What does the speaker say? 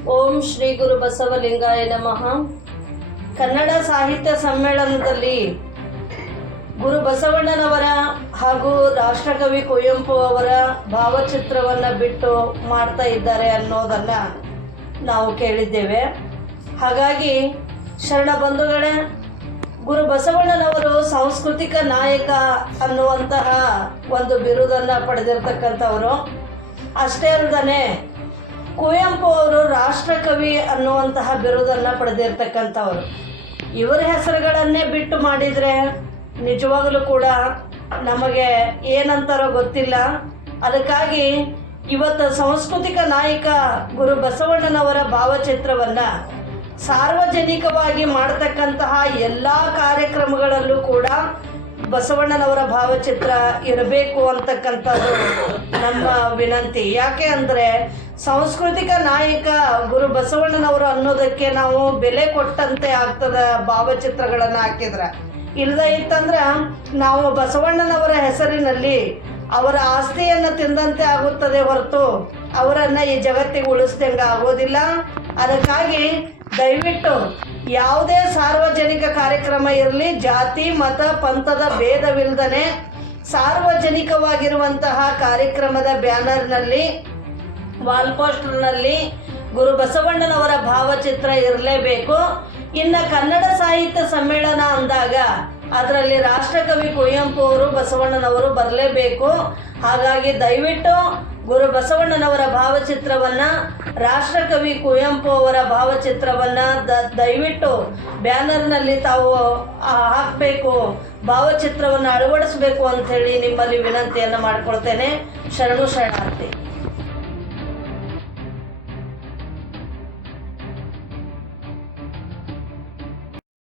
ಶ್ರೀ ಗುರು ಬಸವಲಿಂಗಾಯ ನಮಃ. ಕನ್ನಡ ಸಾಹಿತ್ಯ ಸಮ್ಮೇಳನದಲ್ಲಿ ಗುರು ಬಸವಣ್ಣನವರ ಹಾಗೂ ರಾಷ್ಟ್ರಕವಿ ಕುವೆಂಪು ಅವರ ಭಾವಚಿತ್ರವನ್ನು ಬಿಟ್ಟು ಮಾಡ್ತಾ ಇದ್ದಾರೆ ಅನ್ನೋದನ್ನ ನಾವು ಕೇಳಿದ್ದೇವೆ. ಹಾಗಾಗಿ ಶರಣ ಬಂಧುಗಳೇ, ಗುರು ಬಸವಣ್ಣನವರು ಸಾಂಸ್ಕೃತಿಕ ನಾಯಕ ಅನ್ನುವಂತಹ ಒಂದು ಬಿರುದನ್ನು ಪಡೆದಿರ್ತಕ್ಕಂಥವರು. ಅಷ್ಟೇ ಅಲ್ಲದೆ ಕುವೆಂಪು ರಾಷ್ಟ್ರಕವಿ ಅನ್ನುವಂತಹ ಬಿರುದನ್ನು ಪಡೆದಿರ್ತಕ್ಕಂಥವ್ರು. ಇವರ ಹೆಸರುಗಳನ್ನೇ ಬಿಟ್ಟು ಮಾಡಿದರೆ ನಿಜವಾಗಲೂ ಕೂಡ ನಮಗೆ ಏನಂತಾರೋ ಗೊತ್ತಿಲ್ಲ. ಅದಕ್ಕಾಗಿ ಇವತ್ತು ಸಾಂಸ್ಕೃತಿಕ ನಾಯಕ ಗುರು ಬಸವಣ್ಣನವರ ಭಾವಚಿತ್ರವನ್ನು ಸಾರ್ವಜನಿಕವಾಗಿ ಮಾಡತಕ್ಕಂತಹ ಎಲ್ಲ ಕಾರ್ಯಕ್ರಮಗಳಲ್ಲೂ ಕೂಡ ಬಸವಣ್ಣನವರ ಭಾವಚಿತ್ರ ಇರಬೇಕು ಅಂತಕ್ಕಂಥದ್ದು ನಮ್ಮ ವಿನಂತಿ. ಯಾಕೆ ಅಂದರೆ ಸಾಂಸ್ಕೃತಿಕ ನಾಯಕ ಗುರು ಬಸವಣ್ಣನವರು ಅನ್ನೋದಕ್ಕೆ ನಾವು ಬೆಲೆ ಕೊಟ್ಟಂತೆ ಆಗ್ತದ ಭಾವಚಿತ್ರಗಳನ್ನು ಹಾಕಿದ್ರೆ. ಇಲ್ಲದ ಇತ್ತಂದ್ರೆ ನಾವು ಬಸವಣ್ಣನವರ ಹೆಸರಿನಲ್ಲಿ ಅವರ ಆಸ್ತಿಯನ್ನು ತಿಂದಂತೆ ಆಗುತ್ತದೆ ಹೊರತು ಅವರನ್ನು ಈ ಜಗತ್ತಿಗೆ ಉಳಿಸ್ದಂಗೆ ಆಗೋದಿಲ್ಲ. ಅದಕ್ಕಾಗಿ ದಯವಿಟ್ಟು ಯಾವುದೇ ಸಾರ್ವಜನಿಕ ಕಾರ್ಯಕ್ರಮ ಇರಲಿ, ಜಾತಿ, ಮತ, ಪಂಥದ ಭೇದವಿಲ್ಲದನೆ ಸಾರ್ವಜನಿಕವಾಗಿರುವಂತಹ ಕಾರ್ಯಕ್ರಮದ ಬ್ಯಾನರ್ನಲ್ಲಿ, ವಾಲ್ ಪೋಸ್ಟರ್ನಲ್ಲಿ ಗುರು ಬಸವಣ್ಣನವರ ಭಾವಚಿತ್ರ ಇರಲೇಬೇಕು. ಇನ್ನು ಕನ್ನಡ ಸಾಹಿತ್ಯ ಸಮ್ಮೇಳನ ಅಂದಾಗ ಅದರಲ್ಲಿ ರಾಷ್ಟ್ರಕವಿ ಕುವೆಂಪು ಅವರು, ಬಸವಣ್ಣನವರು ಬರಲೇಬೇಕು. ಹಾಗಾಗಿ ದಯವಿಟ್ಟು ಗುರು ಬಸವಣ್ಣನವರ ಭಾವಚಿತ್ರವನ್ನು ರಾಷ್ಟ್ರಕವಿ ಕುವೆಂಪು ಅವರ ಭಾವಚಿತ್ರವನ್ನು ದ, ದಯವಿಟ್ಟು ಬ್ಯಾನರ್ನಲ್ಲಿ ತಾವು ಹಾಕಬೇಕು, ಭಾವಚಿತ್ರವನ್ನು ಅಳವಡಿಸಬೇಕು ಹೇಳಿ ನಿಮ್ಮಲ್ಲಿ ವಿನಂತಿಯನ್ನು ಮಾಡ್ಕೊಳ್ತೇನೆ. ಶರಣು ಶರಣಾರ್ಥಿ.